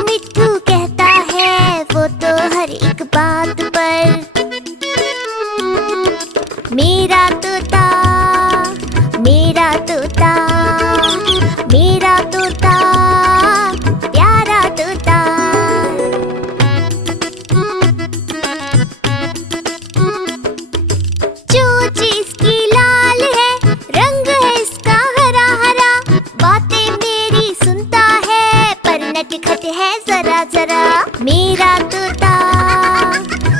मिट्ठू कहता है वो तो हर एक बात पर। मेरा तोता, मेरा तोता, मेरा तोता, प्यारा तोता। चोंच इसकी लाल है, रंग है इसका हरा हरा। बातें मेरी सुनता है पर नटखट है जरा जरा। मेरा तोता,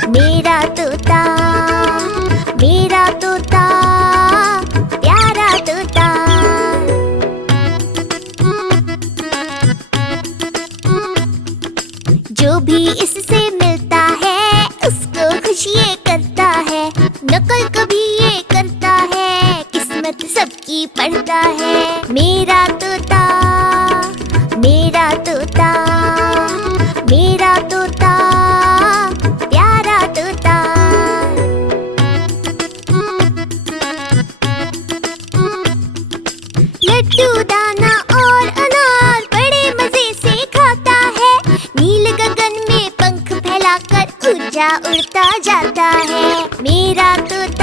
मेरा तोता, मेरा तोता, प्यारा तोता। जो भी इससे मिलता है उसको खुशियाँ करता है। नकल कभी ये करता है, किस्मत सबकी पढ़ता है। मेरा तोता, मेरा तोता, मेरा तोता, प्यारा तोता। लड्डू दाना और अनार बड़े मजे से खाता है। नील गगन में पंख फैलाकर ऊंचा उड़ता जाता है। मेरा तोता,